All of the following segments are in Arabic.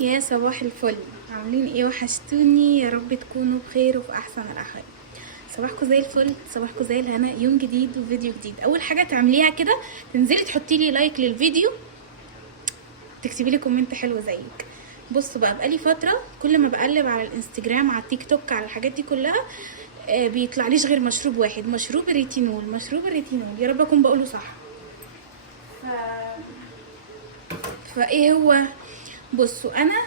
يا صباح الفل، عاملين ايه؟ وحشتوني، يا رب تكونوا بخير وفي احسن الاحوال. صباحكم زي الفل، صباحكم زي الهنا، يوم جديد وفيديو جديد. اول حاجه تعمليها كده تنزلي تحطي لي لايك للفيديو، تكتبي لي كومنت حلو زيك. بصوا بقى، بقالي فتره كل ما بقلب على الانستجرام، على التيك توك، على الحاجات دي كلها بيطلعليش غير مشروب واحد، مشروب الريتينول. مشروب الريتينول، يا رب اكون بقوله صح. ف... فايه هو؟ بصوا، انا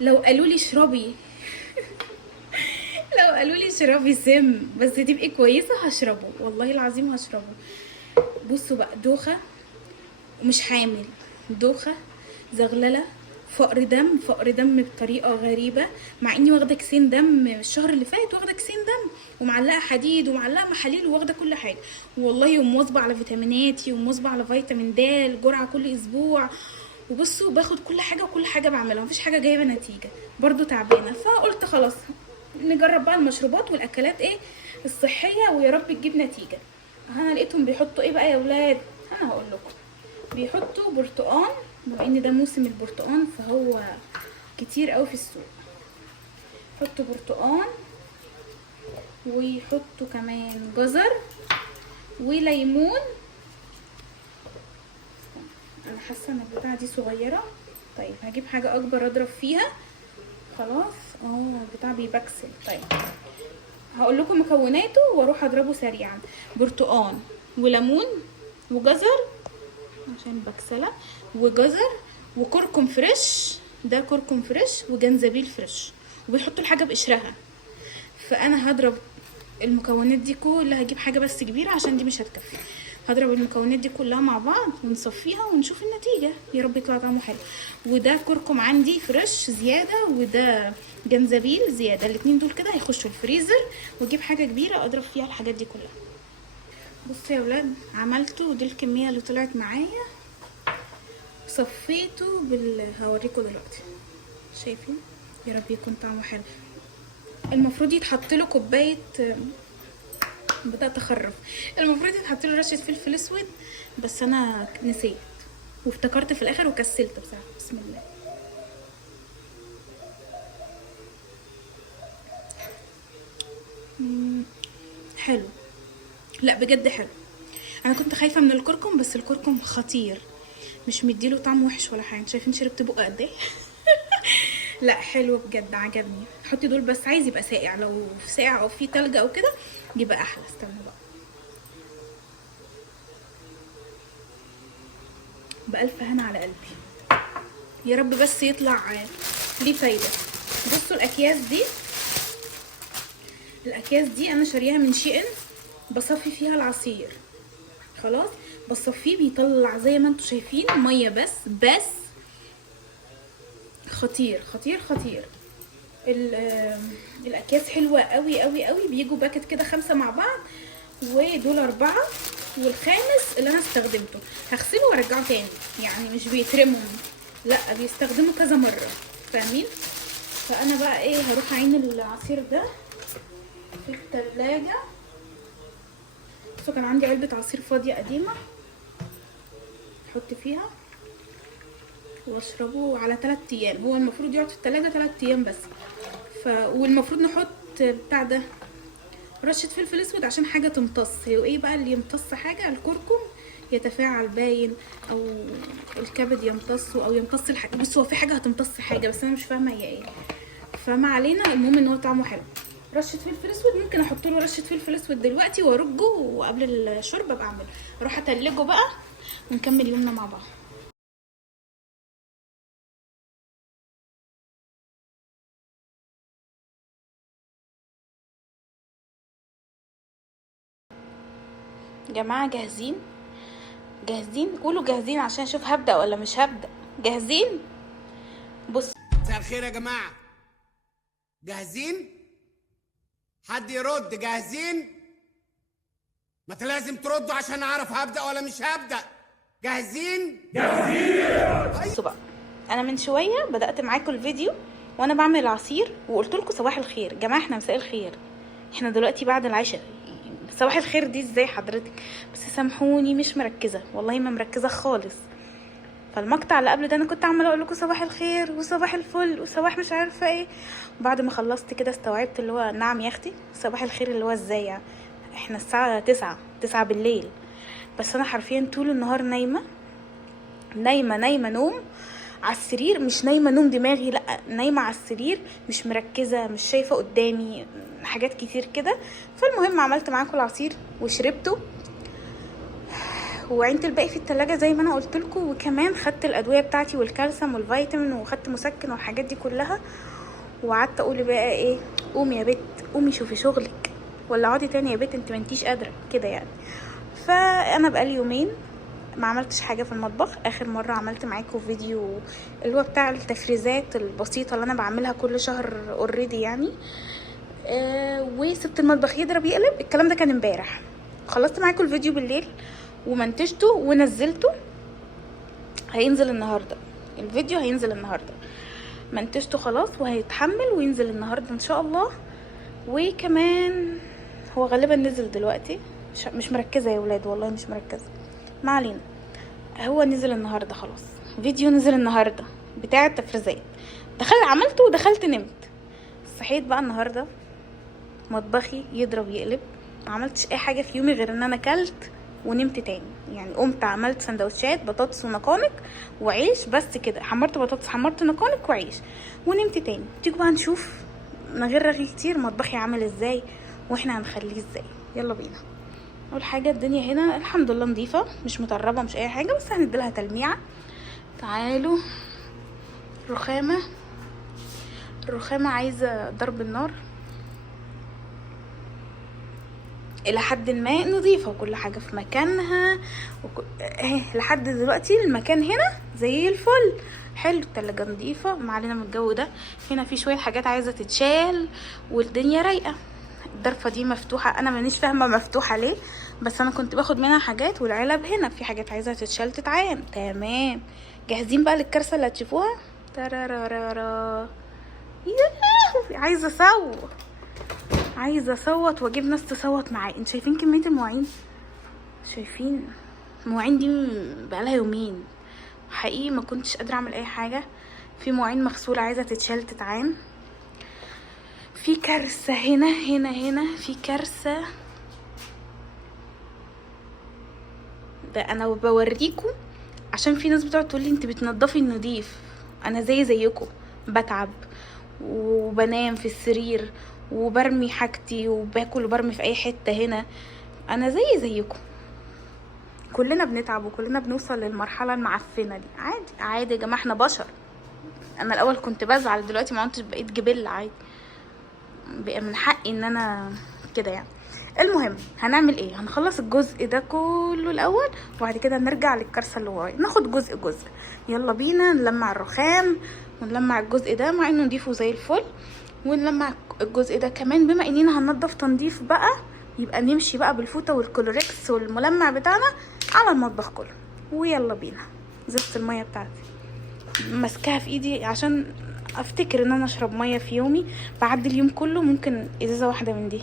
لو قالوا لي اشربي لو قالوا لي اشربي سم بس تبقي كويسه هشربه، والله العظيم هشربه. بصوا بقى، دوخه ومش حامل، دوخه، زغلله، فقر دم، فقر دم بطريقه غريبه، مع اني واخده كيسين دم الشهر اللي فات، واخده كيسين دم ومعلقه حديد ومعلقه محاليل وواخده كل حاجه والله، ومواظبه على فيتاميناتي ومواظبه على فيتامين د جرعه كل اسبوع. وبصوا باخد كل حاجه وكل حاجه بعملها، مفيش حاجه جايبه نتيجه، برضو تعبانه. فقلت خلاص نجرب بقى المشروبات والاكلات ايه الصحيه، ويا رب تجيب نتيجه. انا لقيتهم بيحطوا ايه بقى يا ولاد؟ انا هقول لكم. بيحطوا برتقان، بما ان ده موسم البرتقان فهو كتير قوي في السوق. يحطوا برتقان، ويحطوا كمان جزر وليمون. انا حاسه ان البتاعه دي صغيره، طيب هجيب حاجه اكبر اضرب فيها. خلاص، البتاع بيبكسل. طيب هقول لكم مكوناته واروح اضربه سريعا. برتقان وليمون وجزر عشان بكسله، وجزر وكركم فريش، ده كركم فريش، وجنزبيل فريش، وبيحطوا الحاجه بقشرها. فانا هضرب المكونات دي كلها، هجيب حاجه بس كبيره عشان دي مش هتكفي. هضرب المكونات دي كلها مع بعض ونصفيها ونشوف النتيجه، يا رب يطلع طعمه حلو. وده كركم عندي فريش زياده، وده جنزبيل زياده، الاتنين دول كده هيخشوا الفريزر. واجيب حاجه كبيره اضرب فيها الحاجات دي كلها. بصوا يا ولاد، عملته ودي الكميه اللي طلعت معايا، صفيته هوريكم دلوقتي. شايفين؟ يا رب يكون طعمه حلو. المفروض يتحط له كوبايه، بدات اخرف، المفروض يتحط له رشه فلفل اسود، بس انا نسيت وافتكرت في الاخر وكسلت بصراحه. بسم الله. حلو، لا بجد حلو. انا كنت خايفه من الكركم، بس الكركم خطير، مش مديله طعم وحش ولا حاجه. شايفين شربت بقى قد ايه؟ لا حلو بجد، عجبني. حطي دول بس عايز يبقى ساقع، لو ساقع او فيه تلج او كده يبقى احلى. استنوا بقى، بألف هنا على قلبي، يا رب بس يطلع ليه فايدة. بصوا الأكياس دي أنا شاريها من شيئن، بصفي فيها العصير. خلاص بصفيه، بيطلع زي ما انتوا شايفين مية بس خطير خطير خطير. الأكياس حلوة قوي قوي قوي، بيجوا باكت كده 5 مع بعض، ودول 4، والخامس اللي انا استخدمته هغسله وارجعه تاني، يعني مش بيترموا، لا بيستخدموا كذا مره، فاهمين؟ فانا بقى ايه، هروح اعين العصير ده في التلاجة. بصوا كان عندي علبه عصير فاضيه قديمه، احط فيها واشربه على 3 ايام. هو المفروض يقعد في التلاجة 3 ايام بس. والمفروض نحط بتاع ده رشه فلفل اسود عشان حاجه تمتص. هي ايه بقى اللي يمتص حاجه؟ الكركم يتفاعل باين، او الكبد يمتصه، او يمتص الحاجه. بس هو في حاجه هتمتص حاجه، بس انا مش فاهمه هي ايه، فما علينا. المهم ان هو طعمه حلو. رشه فلفل اسود، ممكن احط له رشه فلفل اسود دلوقتي وارجه، وقبل الشرب ابقى اعمله. اروح اتلجه بقى ونكمل يومنا مع بعض. جماعه جاهزين؟ جاهزين؟ قولوا جاهزين عشان اشوف هبدا ولا مش هبدا. جاهزين؟ بص، مساء الخير يا جماعة، جاهزين؟ حد يرد جاهزين؟ ما انت لازم تردوا عشان اعرف هبدأ ولا مش هبدأ. جاهزين؟ بصوا بقى، انا من شويه بدات معاكم الفيديو وانا بعمل العصير، وقلت لكم صباح الخير. جماعه احنا مساء الخير، احنا دلوقتي بعد العشاء. صباح الخير دي ازاي حضرتك؟ بس سامحوني مش مركزه، والله ما مركزه خالص. فالمقطع اللي قبل ده انا كنت عماله اقول لكم صباح الخير وصباح الفل وصباح مش عارفه ايه، وبعد ما خلصت كده استوعبت اللي هو نعم يا اختي صباح الخير اللي هو ازاي يعني، احنا الساعه 9 بالليل، بس انا حرفيا طول النهار نايمه نوم على السرير، مش نايمه نوم دماغي، لا نايمه على السرير، مش مركزه، مش شايفه قدامي حاجات كتير كده. فالمهم عملت معاكم العصير وشربته، وعينت الباقي في التلاجة زي ما انا قلت لكم، وكمان خدت الادويه بتاعتي والكالسيوم والفيتامين، وخدت مسكن والحاجات دي كلها، وقعدت اقول بقى ايه، قومي يا بت قومي شوفي شغلك، ولا اقعدي تاني يا بت انت منتيش قادره كده يعني. فانا بقالي يومين ما عملتش حاجه في المطبخ. اخر مره عملت معاكم فيديو اللي هو بتاع التفريزات البسيطه اللي انا بعملها كل شهر اوريدي يعني، وسبت المطبخ يضرب يقلب. الكلام ده كان امبارح. خلصت معاكم الفيديو بالليل ومنتجته ونزلته، هينزل النهارده الفيديو، هينزل النهارده منتجته خلاص وهيتحمل وينزل النهارده ان شاء الله. وكمان هو غالبا نزل دلوقتي، مش مركزه يا ولاد والله مش مركزه، ما علينا، هو نزل النهارده خلاص، فيديو نزل النهارده بتاع التفريزات. عملته ودخلت نمت. صحيت بقى النهارده مطبخي يضرب يقلب، ما عملتش اي حاجه في يومي غير ان انا اكلت ونمت تاني. يعني قمت عملت سندوتشات بطاطس ونقانق وعيش بس كده، حمرت بطاطس حمرت نقانق وعيش ونمت تاني. تيجوا بقى نشوف من غير رغي كتير مطبخي عامل ازاي واحنا هنخليه ازاي. يلا بينا. اول حاجه الدنيا هنا الحمد لله نظيفه، مش مطربه مش اي حاجه، بس هنديلها تلميعه. تعالوا الرخامه عايزه ضرب النار الى حد ما نظيفه وكل حاجه في مكانها لحد دلوقتي المكان هنا زي الفل حلو. التلاجة نظيفه، ما علينا من الجو ده. هنا في شويه حاجات عايزه تتشال والدنيا رايقه. الضرفه دي مفتوحه، انا مانيش فاهمه مفتوحه ليه، بس انا كنت باخد منها حاجات. والعلب هنا في حاجات عايزه تتشال تتعان. تمام، جاهزين بقى للكارثه اللي هتشوفوها. ترارارارا، عايزه اصوت واجيب ناس تصوت معايا. انتوا شايفين كميه المواعين؟ شايفين المواعين دي بقالها يومين حقيقي ما كنتش قادره اعمل اي حاجه. في مواعين مغسوله عايزه تتشال تتعان. في كارثه هنا في كارثه. ده انا بوريكم عشان في ناس بتقعد تقول لي انت بتنضفي النظيف. انا زيكم بتعب وبنام في السرير وبرمي حاجتي وباكل وبرمي في اي حته. هنا انا زيكم، كلنا بنتعب وكلنا بنوصل للمرحله المعفنه دي. عادي يا جماعه، احنا بشر. انا الاول كنت بزعل، دلوقتي ما كنتش، بقيت جبل عادي، بقى من حقي ان انا كده يعني. المهم هنعمل ايه، هنخلص الجزء ده كله الاول وبعد كده نرجع للكارثه اللي ورايا. ناخد جزء. يلا بينا نلمع الرخام ونلمع الجزء ده مع انه نضيفه زي الفل، ونلمع الجزء ده كمان. بما اننا هننضف تنظيف بقى يبقى نمشي بقى بالفوطه والكلوريكس والملمع بتاعنا على المطبخ كله. ويلا بينا. زفت الميه بتاعتي ماسكاها في ايدي عشان افتكر ان انا اشرب ميه في يومي. بعد اليوم كله ممكن ازازه واحده من دي،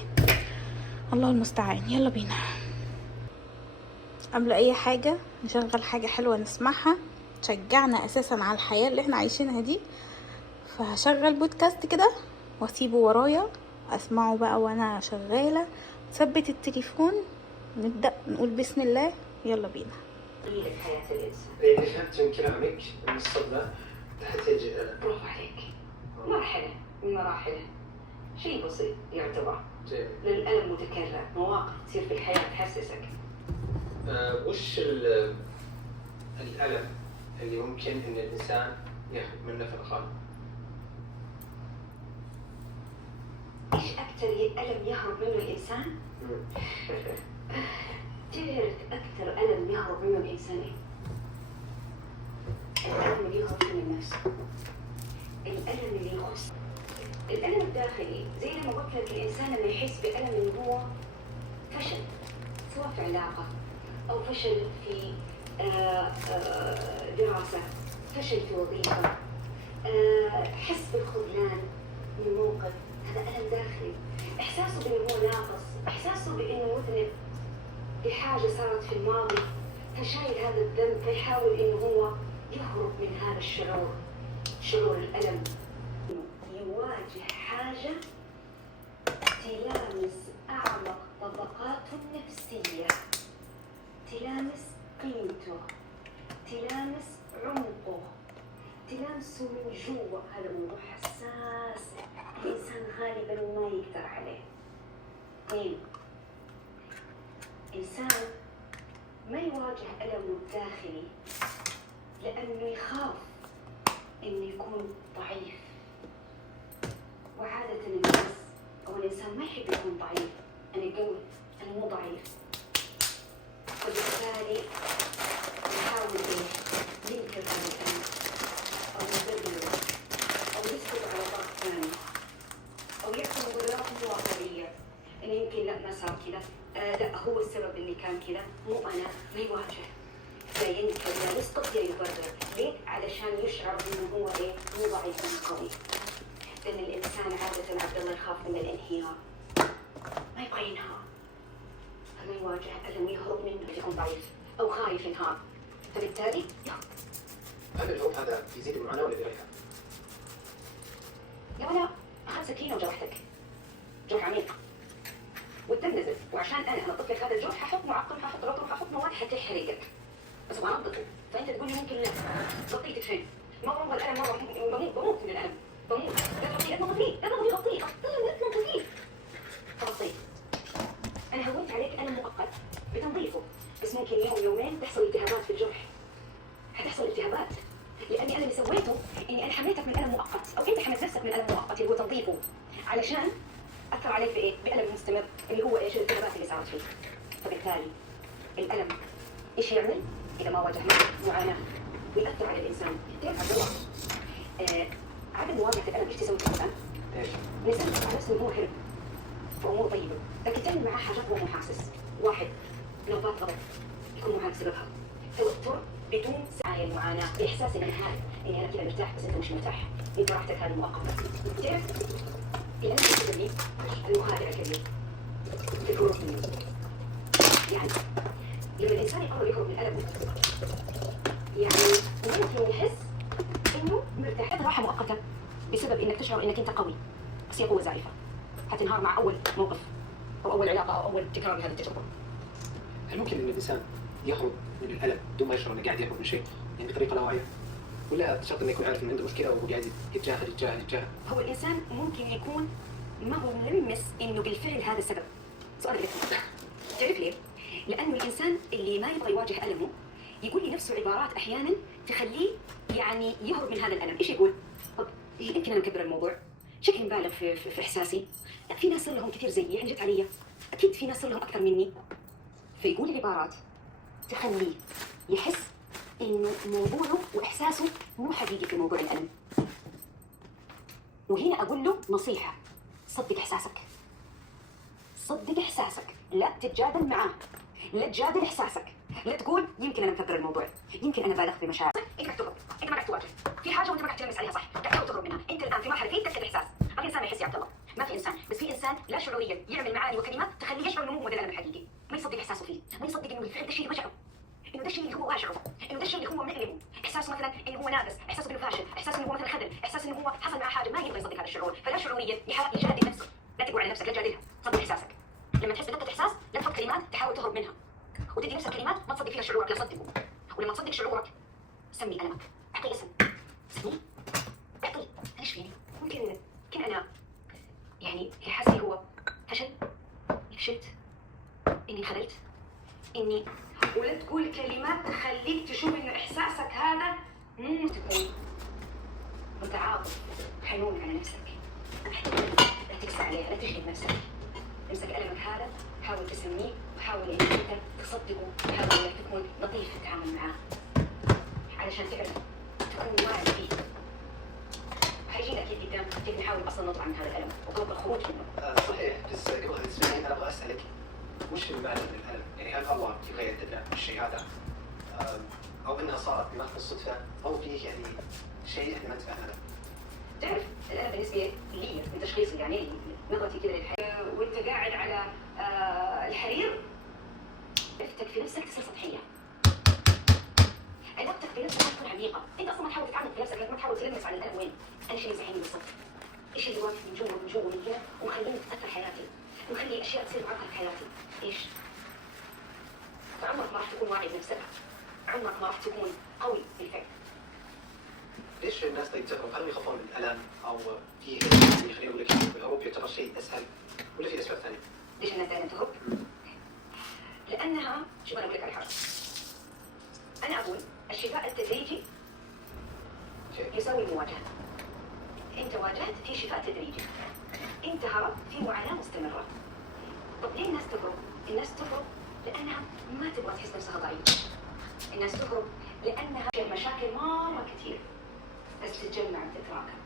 الله المستعان. يلا بينا. قبل اي حاجه نشغل حاجه حلوه نسمعها تشجعنا اساسا على الحياه اللي احنا عايشينها دي. فهشغل بودكاست كده واسيبه ورايا اسمعه بقى وانا شغاله. ثبت التليفون، نبدا نقول بسم الله. يلا بينا. حياة الإنسان. لأني فهمت من كلامك أن الصدمة تحتاج إلى برافو عليك. مرحلة من مراحله، شيء بسيط يعتبر. جميل. للألم متكرر، مواقف تصير في الحياة تحسسك. وش الألم اللي ممكن أن الإنسان ياخذ منه في الخارج؟ إيش أكثر ألم يهرب منه الإنسان؟ تعرف أكثر ألم يهرب منه الإنسان إيه؟ الألم اللي يهرب من النفس، الألم اللي يخص الألم الداخلي. زي لما قلت لك الإنسان لما يحس بألم إنه هو فشل سواء في علاقة أو فشل في دراسة، فشل في وظيفة، حس بالخذلان من موقف، هذا ألم داخلي. إحساسه بأنه هو ناقص، إحساسه بأنه مذنب في حاجة صارت في الماضي، فشايل هذا الذنب، فيحاول إنه هو يهرب من هذا الشعور، شعور الألم، يواجه حاجة تلامس أعمق طبقاته النفسية، تلامس قيمته، تلامس عمقه، تلامسه من جوا. هذا موضوع حساس الإنسان غالبا ما يقدر عليه. طيب، إنسان ما يواجه ألمه الداخلي لأنه يخاف إنه يكون ضعيف، وعادة الناس أو الإنسان ما يحب يكون ضعيف. أنا قوي، أنا مو ضعيف، وبالتالي يحاول ينكر هذا الألم أو يبرره أو يسقط على طرف ثاني أو يعطي مبررات مو واقعية، إنه يمكن لا ما صار كذا، لا هو السبب إني كان كذا، مو أنا. ما يواجه، لا ينكر، لا يسقط، لا يبرر. ليه؟ علشان يشعر إنه هو مو ضعيف، أنا قوي. لأن الإنسان عادة عبد الله يخاف من الانهيار، ما يبغى ينهار، فما يواجه ألم، يهرب منه، يكون ضعيف أو خايف ينهار، فبالتالي يهرب. هل الهروب هذا يزيد المعاناة ولا يغيرها؟ لو أنا أخذت سكينة وجرحتك جرح عميق والدم نزل، وعشان أنا أنظف لك هذا الجرح هحط معقم، هحط رطب، هحط مواد حتى يحرقك، بس أبغى أنظفه. فأنت تقول لي ممكن لا، غطيتك فين؟ مرة الألم، مرة بموت من الألم، بموت. لا تغطيه، لا تنظفيه، لا تنظفيه، غطيه، غطيه، لا تنظفيه. فغطيت، أنا هونت عليك ألم مؤقت بتنظيفه، بس ممكن يوم يومين تحصل التهابات في الجرح، حتحصل التهابات لأني أنا اللي سويته إني أنا حميتك من ألم مؤقت، أو أنت حميت نفسك من ألم مؤقت اللي هو تنظيفه، علشان أثر عليك بإيه؟ بألم مستمر اللي هو إيش؟ الالتهابات اللي صارت فيه. فبالتالي الألم إيش يعمل إذا ما واجهناه؟ معاناة، ويأثر على الإنسان. تعرف عبد الله، عدم مواجهة الألم إيش تسوي في الإنسان؟ الإنسان على نفسه إنه هو حلو وأمور طيبة، لكن تعمل معاه حاجات هو مو حاسس. واحد، نوبات غضب يكون معاه بسببها، توتر بدون سعي، المعاناة، الإحساس إن أنا كذا مرتاح بس أنت مش مرتاح، أنت راحتك هذه مؤقتة. تعرف الألم يسبب لي المخادع الكبير في الهروب منه. يعني لما الإنسان يقرر يهرب من ألمه، يعني ممكن يحس إنه مرتاح، راحة مؤقتة بسبب إنك تشعر إنك أنت قوي، بس هي قوة زائفة، حتنهار مع أول موقف أو أول علاقة أو أول تكرار لهذه التجربة. هل ممكن ان الانسان يهرب من الالم بدون ما يشعر انه قاعد يهرب من شيء، يعني بطريقه لا واعيه؟ ولا شرط انه يكون عارف انه عنده مشكله وهو قاعد يتجاهل؟ هو الإنسان ممكن يكون ما هو ملمس إنه بالفعل هذا السبب. سؤال ذكي، تعرف ليه؟ لأنه الإنسان اللي ما يبغى يواجه ألمه يقول لنفسه عبارات أحيانا تخليه يعني يهرب من هذا الألم. إيش يقول؟ طب يمكن أنا مكبر الموضوع، شكلي مبالغ في إحساسي، لا في ناس صار لهم كثير زيي، يعني جت علي، أكيد في ناس صار لهم أكثر مني. فيقول عبارات تخليه يحس إنه موضوعه وإحساسه مو حقيقي في موضوع الألم. وهنا أقول له نصيحة، صدق إحساسك، صدق إحساسك، لا تتجادل معاه، لا تجادل إحساسك، لا تقول يمكن أنا مكبر الموضوع، يمكن أنا بالغ في مشاعري. أنت قاعد تهرب، أنت ما قاعد تواجه في حاجة وأنت ما قاعد تلمس عليها صح، قاعد تهرب منها. أنت الآن في مرحلة فيه تفقد إحساس. ما في إنسان يحس يا عبد الله، ما في إنسان، بس في إنسان لا شعوريا يعمل معاني وكلمات تخليه يشعر إنه مو الألم الحقيقي، ما يصدق إحساسه فيه، ما يصدق إنه بالفعل ده الشيء اللي وجعه، إنه ده الشيء اللي هو واجعه، إنه ده الشيء اللي هو مألمه، إحساسه مثلا إنه هو ناقص، إحساسه إنه فاشل، إحساسه إنه هو مثلا خذل، إحساس إنه هو حصل معه حاجة، ما يبغى يصدق هذا الشعور، فلا شعوريا يجادل نفسه. لا تقول على نفسك، لا تجادلها، صدق إحساسك. لما تحس بدقة إحساس لا تحط كلمات تحاول تهرب منها، وتدي نفسك كلمات ما تصدق فيها شعورك، لا صدقه. ولما تصدق شعورك سمي ألمك، أعطيه اسم، سميه، أعطيه. ليش فيني؟ ممكن أنا يعني إحساسي هو فشل، فشلت، إني انخذلت، إني، ولا تقول كلمات تخليك تشوف إنه إحساسك هذا مو تكون متعاطف، حنون على نفسك، لا تكسر عليها، لا تجلد نفسك. امسك ألمك هذا، حاول تسميه، وحاول إنك أنت تصدقه، وحاول إنك تكون لطيف في التعامل معاه، علشان تعرف تكون واعي فيه. حيجينا أكيد قدام كيف نحاول أصلا نطلع من هذا الألم وطرق الخروج منه. صحيح، بس قبل هذا السؤال انا ابغى اسالك وش المعنى من الالم؟ يعني هل الله يبغى يدلنا بالشيء هذا؟ او انها صارت بمحض الصدفه، او في يعني شيء احنا ما نتفهمه؟ تعرف الألم بالنسبة لي من تشخيصي، يعني نظرتي كذا للحياة وأنت قاعد على الحرير، علاقتك في نفسك تصير سطحية، علاقتك بنفسك تكون عميقة، تحاول تلمس على الألم وين؟ أنا شيء يزعجني بالضبط. إيش اللي واقف من جوا ومن جوا ومن هنا ومخليني تتأثر حياتي، ومخلي أشياء تصير معقدة في حياتي، إيش؟ فعمرك ما راح تكون واعي بنفسك، عمرك ما راح تكون قوي بالفعل. ليش الناس طيب تهرب؟ هل يخافون من الالم او في خليني اقول لك الهروب يعتبر شيء اسهل ولا في اسباب ثانيه؟ ليش الناس دائما تهرب؟ لأنها شوف أنا أقول لك على حاجة. أنا أقول الشفاء التدريجي يساوي المواجهة. أنت واجهت في شفاء تدريجي، أنت هربت في معاناة مستمرة. طب ليه الناس تهرب؟ الناس تهرب لأنها ما تبغى تحس نفسها ضعيفة. الناس تهرب لأنها مشاكل مرة كثير بس تتجمع وتتراكم.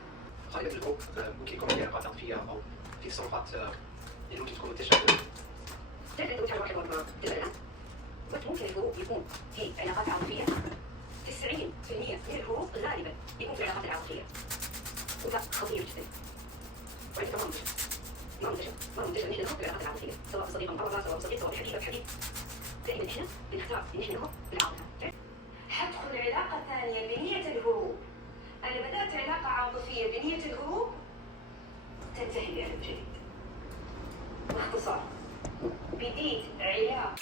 غالبا الهروب ممكن يكون في علاقات عاطفيه او في تصرفات اللي ممكن تكون منتشره. تعرف أنت واحد مرة تبغى بس ممكن الهروب يكون في علاقات عاطفية. 90% من الهروب غالبا يكون في العلاقات العاطفية، وده خطير جدا. وعندك ما منتشر نحن نهرب بالعلاقات العاطفية، سواء بصديقة مقربة سواء بصديق سواء بحبيبة بحبيب. دائما احنا بنختار ان احنا نهرب بالعاطفة. حدخل علاقة ثانية بنية الهروب. أنا بدأت علاقة عاطفية بنية الهروب تنتهي بألم جديد. باختصار بديت علاقة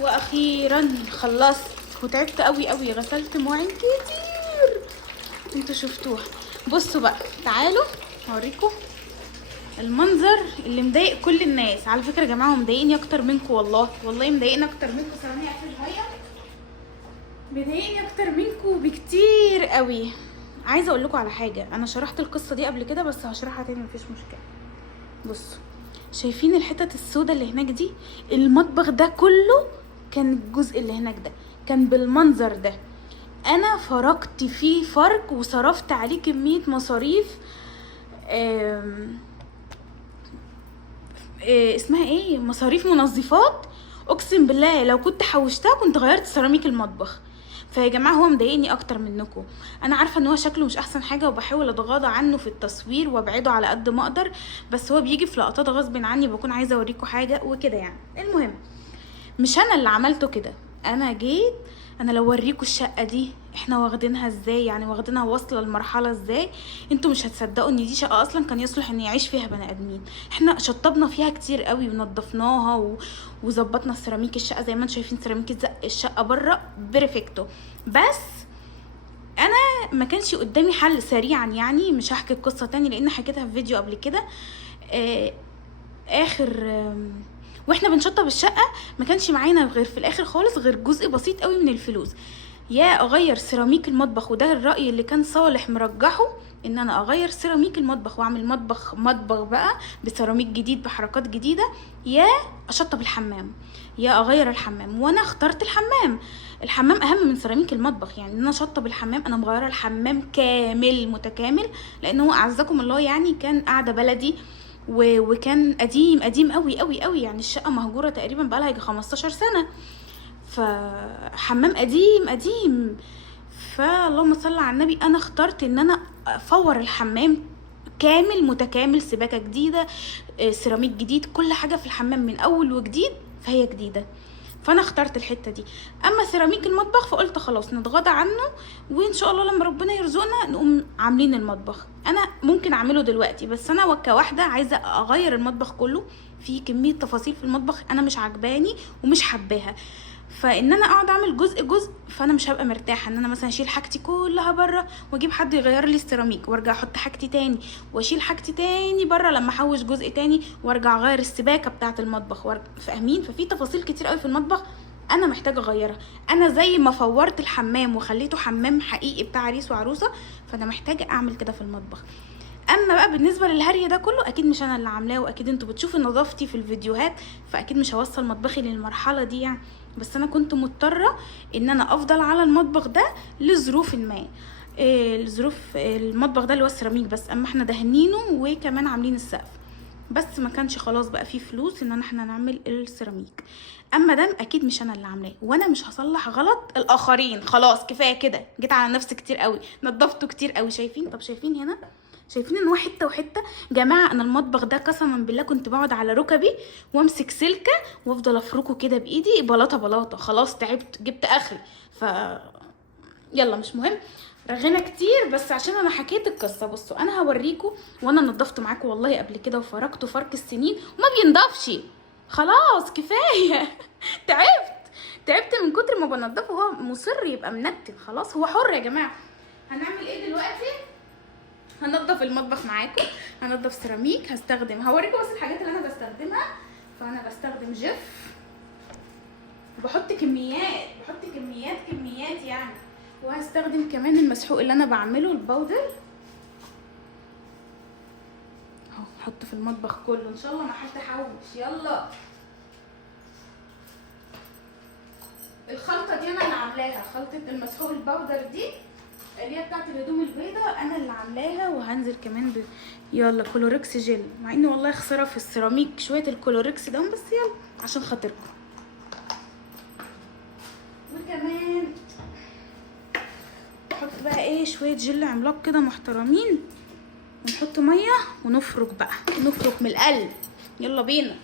واخيرا خلصت وتعبت قوي قوي، غسلت مواعين كتير انتوا شفتوها. بصوا بقى، تعالوا اوريكم المنظر اللي مضايق كل الناس. على فكره يا جماعه هو مضايقني اكتر منكم، والله مضايقني اكتر منكم. ثواني اقفل الميه، مضايقني اكتر منكم بكتير قوي. عايزه اقول لكم على حاجه، انا شرحت القصه دي قبل كده بس هشرحها تاني مفيش مشكله. بصوا، شايفين الحتت السوداء اللي هناك دي؟ المطبخ ده كله كان الجزء اللي هناك ده كان بالمنظر ده. انا فرقت فيه فرق وصرفت عليه كميه مصاريف اسمها ايه، مصاريف منظفات. اقسم بالله لو كنت حوشتها كنت غيرت سيراميك المطبخ. فيا جماعه هو مضايقني اكتر منكم. انا عارفه ان هو شكله مش احسن حاجه وبحاول اتغاضى عنه في التصوير وابعده على قد ما اقدر، بس هو بيجي في لقطات غصب عني، بكون عايزه اوريكم حاجه وكده يعني. المهم، مش انا اللي عملته كده، انا جيت انا لو اوريكم الشقه دي احنا واخدينها ازاي، يعني واخدينها واصله لمرحله ازاي، انتوا مش هتصدقوا ان دي شقه اصلا كان يصلح ان يعيش فيها بني ادمين. احنا شطبنا فيها كتير قوي ونضفناها وظبطنا السيراميك الشقه زي ما انتم شايفين. سيراميك الشقه بره بيرفكتو. بس انا ما كانش قدامي حل سريعا، يعني مش هحكي القصه تاني لان حكيتها في فيديو قبل كده. واحنا بنشطب الشقه ما كانش معانا غير في الاخر خالص غير جزء بسيط قوي من الفلوس، يا اغير سيراميك المطبخ، وده الراي اللي كان صالح مرجحه، ان انا اغير سيراميك المطبخ واعمل مطبخ بقى بسيراميك جديد بحركات جديده، يا اشطب الحمام، يا اغير الحمام. وانا اخترت الحمام اهم من سيراميك المطبخ. يعني ان انا اشطب الحمام، انا مغيره الحمام كامل متكامل، لان هو اعزكم الله يعني كان قاعده بلدي وكان قديم قوي قوي قوي، يعني الشقه مهجوره تقريبا بقالها يجي 15 سنه، فحمام قديم. فاللهم صل على النبي، انا اخترت ان انا افور الحمام كامل متكامل، سباكه جديده، سيراميك جديد، كل حاجه في الحمام من اول وجديد فهي جديده. فانا اخترت الحته دي. اما سيراميك المطبخ فقلت خلاص نتغاضى عنه، وان شاء الله لما ربنا يرزقنا نقوم عاملين المطبخ. انا ممكن اعمله دلوقتي، بس انا كواحده عايزه اغير المطبخ كله، في كميه تفاصيل في المطبخ انا مش عجباني ومش حباها، فان انا اقعد اعمل جزء فانا مش هبقى مرتاحه ان انا مثلا اشيل حاجتي كلها بره واجيب حد يغير لي السيراميك وارجع احط حاجتي تاني واشيل حاجتي تاني بره لما احوش جزء تاني وارجع اغير السباكه بتاعه المطبخ فاهمين؟ ففي تفاصيل كتير قوي في المطبخ انا محتاجه اغيرها. انا زي ما فورت الحمام وخليته حمام حقيقي بتاع عريس وعروسه، فانا محتاجه اعمل كده في المطبخ. اما بقى بالنسبه للهري ده كله اكيد مش انا اللي عاملاه، واكيد انتوا بتشوفوا نظافتي في الفيديوهات، فاكيد مش هوصل مطبخي للمرحله دي يعني. بس انا كنت مضطره ان انا افضل على المطبخ ده لظروف ما. الظروف المطبخ ده اللي هو السيراميك بس، اما احنا دهنينه وكمان عاملين السقف، بس ما كانش خلاص بقى فيه فلوس ان احنا نعمل السيراميك. اما ده اكيد مش انا اللي عاملاه، وانا مش هصلح غلط الاخرين. خلاص كفايه كده، جيت على نفسي كتير قوي، نضفته كتير قوي. شايفين؟ طب شايفين هنا؟ شايفين ان هو حته وحته؟ جماعه انا المطبخ ده قسما بالله كنت بقعد على ركبي وامسك سلكه وافضل افركه كده بايدي بلاطه. خلاص تعبت، جبت اخري. يلا مش مهم، رغينا كتير بس عشان انا حكيت القصه. بصوا انا هوريكم، وانا نضفت معاكم والله قبل كده وفركته فرك السنين وما بينضفش. خلاص كفايه تعبت من كتر ما بنضفه، هو مصر يبقى منتن. خلاص هو حر يا جماعه. هنعمل ايه دلوقتي؟ هنضف المطبخ معاكم، هنضف سيراميك، هوريكم بس الحاجات اللي انا بستخدمها. فانا بستخدم جيف، بحط كميات يعني، وهستخدم كمان المسحوق اللي انا بعمله الباودر اهو، هحطه في المطبخ كله ان شاء الله ما حد احوش. يلا الخلطه دي انا اللي عاملاها، خلطه المسحوق الباودر دي اللي هي بتاعت الهدوم البيضاء انا اللي عاملاها. وهنزل كمان يلا كلوركس جل، مع اني والله خساره في السيراميك شويه الكلوركس ده، بس يلا عشان خاطركم. وكمان نحط بقى ايه شويه جل عملاق كده محترمين، ونحط ميه ونفرك بقى، نفرك من القلب. يلا بينا.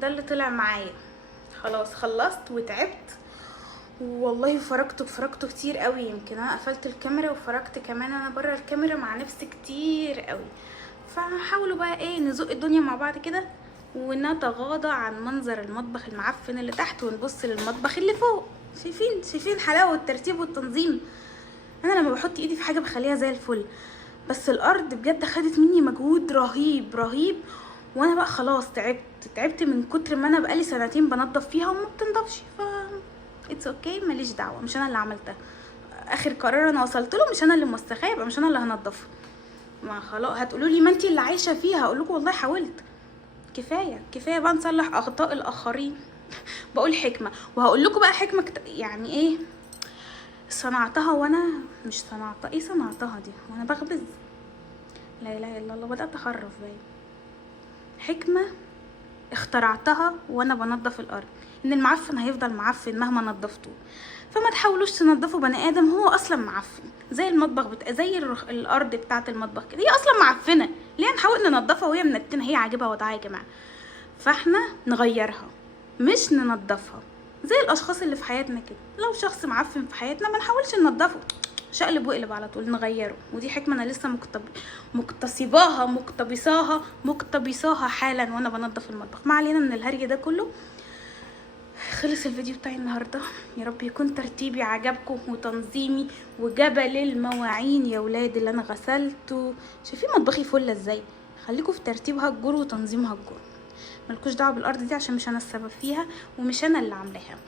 ده اللي طلع معايا. خلاص خلصت وتعبت والله، فرجته كتير قوي. يمكن انا قفلت الكاميرا وفرجت كمان انا بره الكاميرا مع نفسي كتير قوي. فحاولوا بقى ايه نزق الدنيا مع بعض كده ونتغاضى عن منظر المطبخ المعفن اللي تحت ونبص للمطبخ اللي فوق. شايفين حلاوه الترتيب والتنظيم. انا لما بحط ايدي في حاجه بخليها زي الفل، بس الارض بجد خدت مني مجهود رهيب. وانا بقى خلاص تعبت من كتر ما انا بقالي سنتين بنضف فيها وما بتنضفش. ف اتس اوكي، ماليش دعوه، مش انا اللي عملتها. اخر قرار انا وصلت له، مش انا اللي موسخاه يبقى مش انا اللي هنضفها. ما خلاص هتقولوا لي ما انتي اللي عايشه فيها، هقول لكم والله حاولت. كفايه بقى نصلح اخطاء الاخرين. بقول حكمه، وهقول لكم بقى حكمه يعني ايه صنعتها وانا مش صنعتها. ايه صنعتها دي وانا بخبز؟ لا اله الا الله، بدات اخرف باين. حكمه اخترعتها وانا بنضف الارض، ان المعفن هيفضل معفن مهما نضفته. فما تحاولوش تنضفوا بني ادم هو اصلا معفن، زي المطبخ زي الارض بتاعه المطبخ كده، هي اصلا معفنه. ليه نحاول ننضفها وهي منتنه؟ هي عاجبها وضعها يا جماعه. فاحنا نغيرها مش ننضفها. زي الاشخاص اللي في حياتنا كده، لو شخص معفن في حياتنا ما نحاولش ننضفه، شقلب وقلب على طول، نغيره. ودي حكمه انا لسه مقتبساها حالا وانا بنضف المطبخ. ما علينا من الهري ده كله. خلص الفيديو بتاعي النهارده، يا رب يكون ترتيبي عجبكم وتنظيمي وجبل المواعين يا ولاد اللي انا غسلته. شايفين مطبخي فل ازاي؟ خليكم في ترتيب هجور وتنظيم هجور، ملكوش دعوه بالارض دي عشان مش انا السبب فيها ومش انا اللي عاملاها.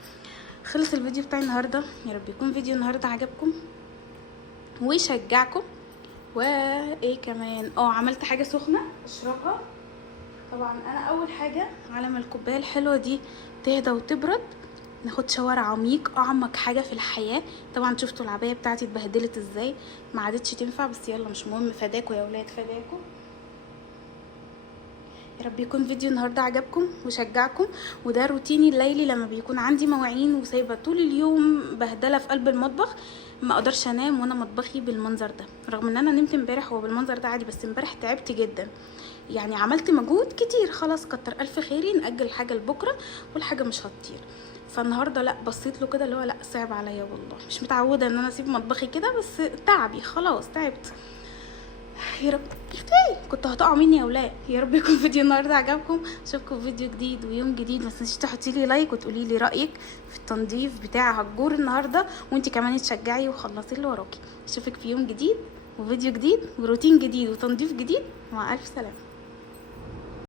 خلص الفيديو بتاعي النهارده، يا رب يكون فيديو النهارده عجبكم ويشجعكم. وايه كمان، عملت حاجه سخنه اشربها. طبعا انا اول حاجه على ما الكوبايه الحلوه دي تهدى وتبرد ناخد شاور عميق، اعمق حاجه في الحياه. طبعا شفتوا العبايه بتاعتي اتبهدلت ازاي، ما عادتش تنفع، بس يلا مش مهم، فداكوا يا ولاد فداكوا. يا رب يكون فيديو النهارده عجبكم وشجعكم. وده روتيني الليلي لما بيكون عندي مواعين وسايبه طول اليوم بهدله في قلب المطبخ، ما اقدرش انام وانا مطبخي بالمنظر ده. رغم ان انا نمت امبارح هو بالمنظر ده عادي، بس امبارح تعبت جدا، يعني عملت مجهود كتير. خلاص كتر الف خيري، نأجل حاجه لبكره والحاجه مش هتطير. فالنهارده لا، بصيت له كده اللي هو لا صعب عليا والله، مش متعوده ان انا اسيب مطبخي كده، بس تعبي خلاص تعبت. يا رب كفايه كنت هتقعوا مني يا ولاد. يا رب يكون فيديو النهارده عجبكم، اشوفكم في فيديو جديد ويوم جديد. ما تنسيش تحطي لي لايك وتقولي لي رايك في التنظيف بتاع هجور النهارده، وانت كمان تشجعي وخلصي اللي وراكي. اشوفك في يوم جديد وفيديو جديد وروتين جديد وتنظيف جديد. مع الف سلامه.